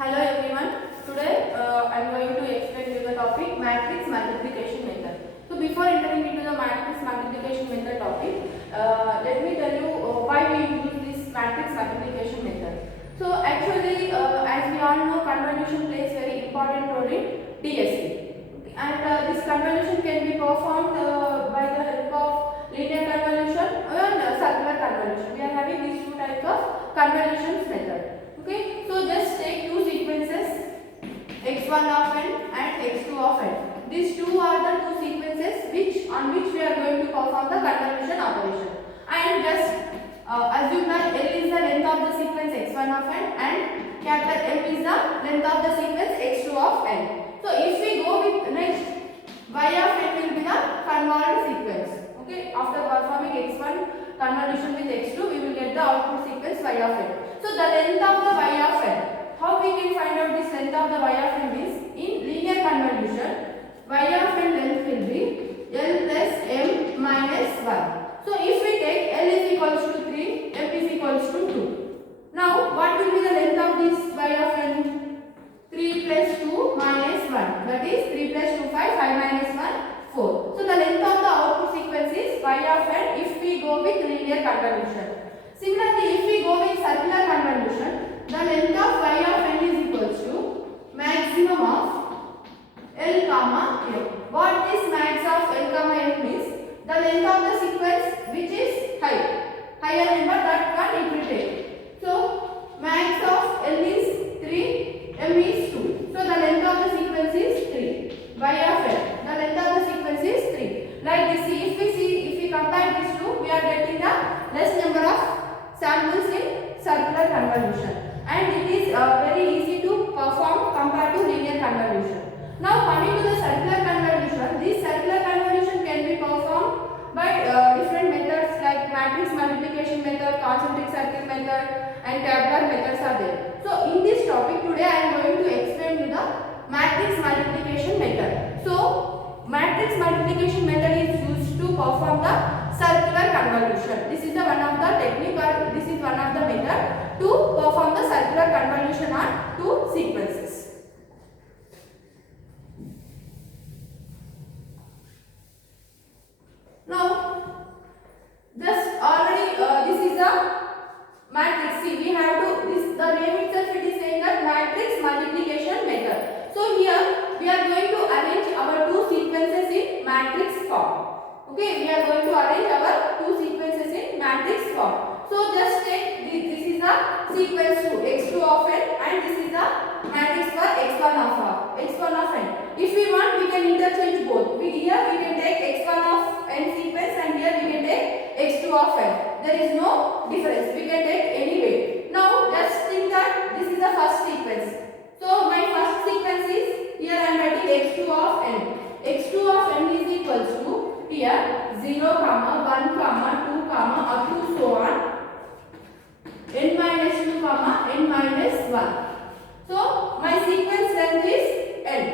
Hello everyone. Today I am going to explain you the topic matrix multiplication method. So before entering into the matrix multiplication method topic, let me tell you why we use this matrix multiplication method. So actually, as we all know, convolution plays very important role in DSP, and this convolution can be performed by the help of linear convolution and circular convolution. We are having these two types of convolutions method. Okay, so just take two sequences x1 of n and x2 of n. These two are the two sequences on which we are going to perform the convolution operation. And just assume that L is the length of the sequence x1 of n and capital M is the length of the sequence x2 of n. So if we go with next, y of n will be the convolved sequence. Okay, after performing x1 convolution with x2, we will get the output sequence y of n. So the length of the y of n. How we can find out this length of the y of n is in linear convolution. Y of n length will be L plus M minus 1. So if we take L is equals to 3, M is equals to 2. Now what will be the length of this y of n? 3 plus 2 minus 1. That is 3 plus 2 5, 5 minus 1 4. So the length of the output sequence is y of n if we go with linear convolution. Similarly, if we go with circular convolution, the length of y of n is equals to maximum of L comma M. What this max of L comma M means? The length of the sequence which is higher number, that one it will take. So max of L is 3, M is 2. So the length of the sequence is 3. Y of L, the length of the sequence is 3. Like this, if we compare these two, we are getting the less number of samples in circular convolution, and it is very easy to perform compared to linear convolution. Now coming to the circular convolution, this circular convolution can be performed by different methods like matrix multiplication method, concentric circle method, and tabular methods are there. So in this topic today I am going to explain you the matrix multiplication method. So matrix multiplication method is used to perform the circular convolution. This is the one of the technique, or this is one of the method to perform the circular convolution on two sequences. Now, just already this is a matrix. See, we have to the name itself it is saying that matrix multiplication method. So here we are going to arrange our two sequences in matrix form. Okay, we are going to arrange our two sequences in matrix form. So just take this is a sequence 2 x2 of n, and this is a matrix for x1 of n. If we want, we can interchange both. Here we can take x1 of n sequence, and here we can take x2 of n. There is no difference. We can take any way. Now just think that this is the first sequence. So my first sequence is here I am writing x2 of n. x2 of n is equals to here 0, 1, 2, up to so on n minus 2, n minus 1. So my sequence length is n.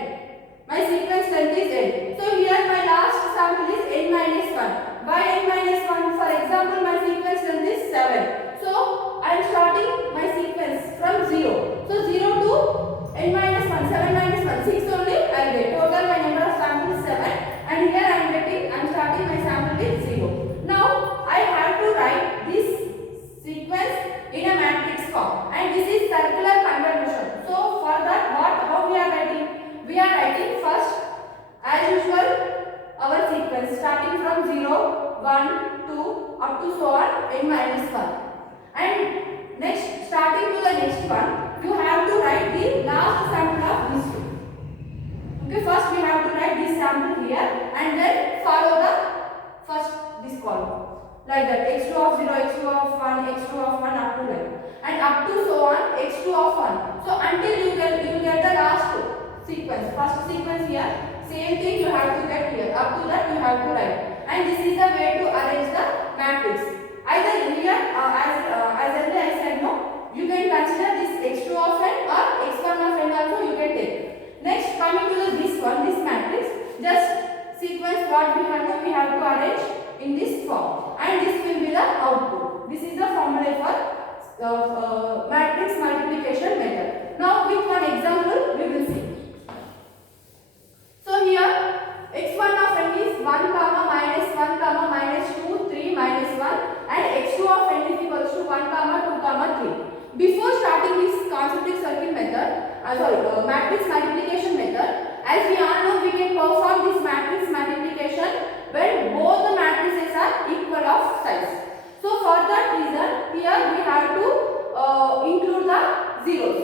My sequence length is n. So here my last sample is n minus 1. By n minus 1, for example, my sequence length is 7. So I am starting my sequence from 0. So 0 to n minus 1, 7 minus 1, 6 only I will get. Total my number of samples is 7, and here I am starting my sample with 0. Now I have to write this sequence in a matrix form, and this is circular convolution. So for that, how we are writing? We are writing first as usual our sequence starting from 0, 1, 2 up to so on n minus 1, and next starting to the next one you have to write the last sample of this two. Okay, first we have to write this sample here, and then follow the first this column like that, x2 of 0, x2 of 1, x2 of 1 up to like, and up to so on x2 of 1. So until you get the last sequence, first sequence here, same thing you have to get here, up to that you have to write, and this is the way to arrange the matrix. Either here as earlier I said, no, you can consider this x2 of n or x1 of n also you can take. Next coming to this matrix, just sequence what we have to arrange in this form, and this will be the output. This is the formula for matrix multiplication method. Now with one matrix multiplication method. As we all know, we can perform this matrix multiplication when both the matrices are equal of size. So for that reason, here we have to include the zeros.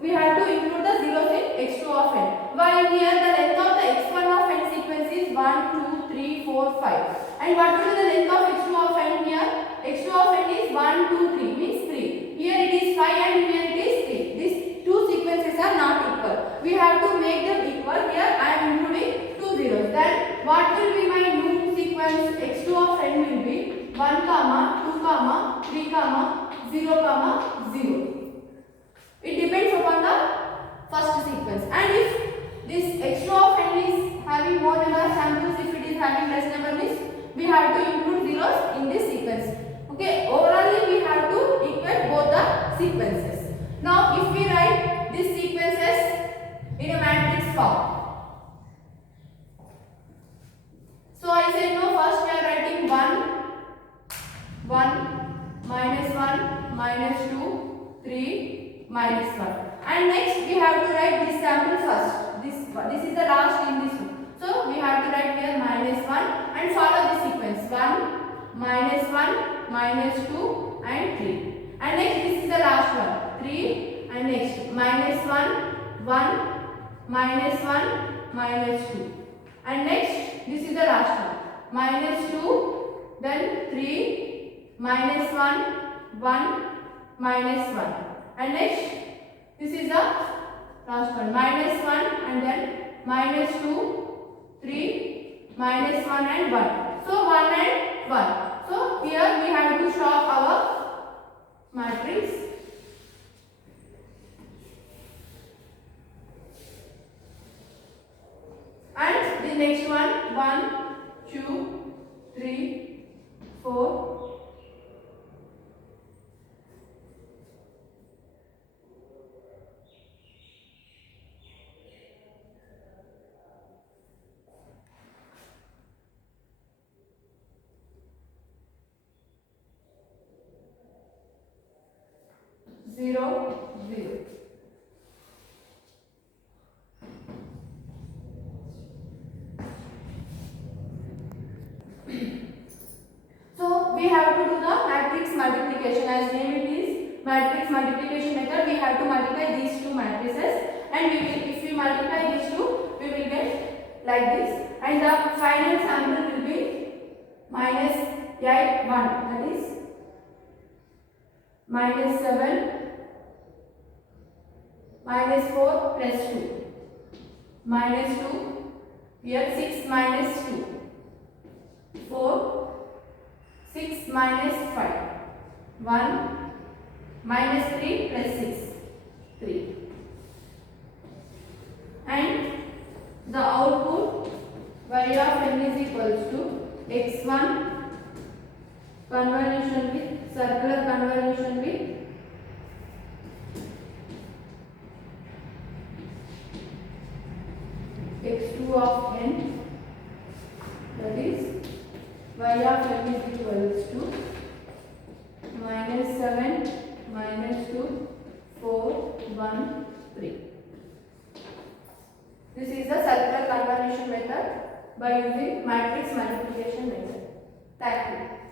We have to include the zeros in x2 of n. While here the length of the x1 of n sequence is 1, 2, 3, 4, 5. And what will be the length of x2 of n here? x2 of n is 1, 2, 3 means 3. Here it is 5 and here it is 3. These two sequences are not equal. We have to make them equal. Here I am including two zeros. Then what will be my new sequence? x2 of n will be 1, 2, 3, 0, 0. It depends upon the first sequence. And if this x2 of n is having more number of samples, if it is having less number means we have to include zeros in this sequence. Okay, overall we have to equate both the sequences. Now if we write these sequences in a matrix form. So I said no, first we are writing 1, 1, minus 2, 3, minus 1. And next we have to write this sample first. This is the last in this one. So we have to write here minus 1 and follow the sequence 1, minus 2 and 3. And next this is the last one 3 and next minus 1, minus 2. And next this is the last one minus 2, then 3, minus 1, minus 1. And next this is the last one minus 1 and then minus 2, 3, minus 1 and 1. So 1 and 1. So here we have to stop our matrix. And the next one 1, 2, 3, 4. 0, 0. So we have to do the matrix multiplication. As name it is matrix multiplication method. We have to multiply these two matrices, and if we multiply these two, we will get like this, and the final sample will be minus 8, 1. That is minus 7, minus 4 plus 2, minus 2, here 6 minus 2, 4, 6 minus 5, 1, minus 3 plus 6, 3. And the output y of n is equals to x1 convolution with circular convolution with x2 of n, that is y of n is equals to minus 7, minus 2, 4, 1, 3. This is the circular convolution method by using matrix multiplication method. Thank you.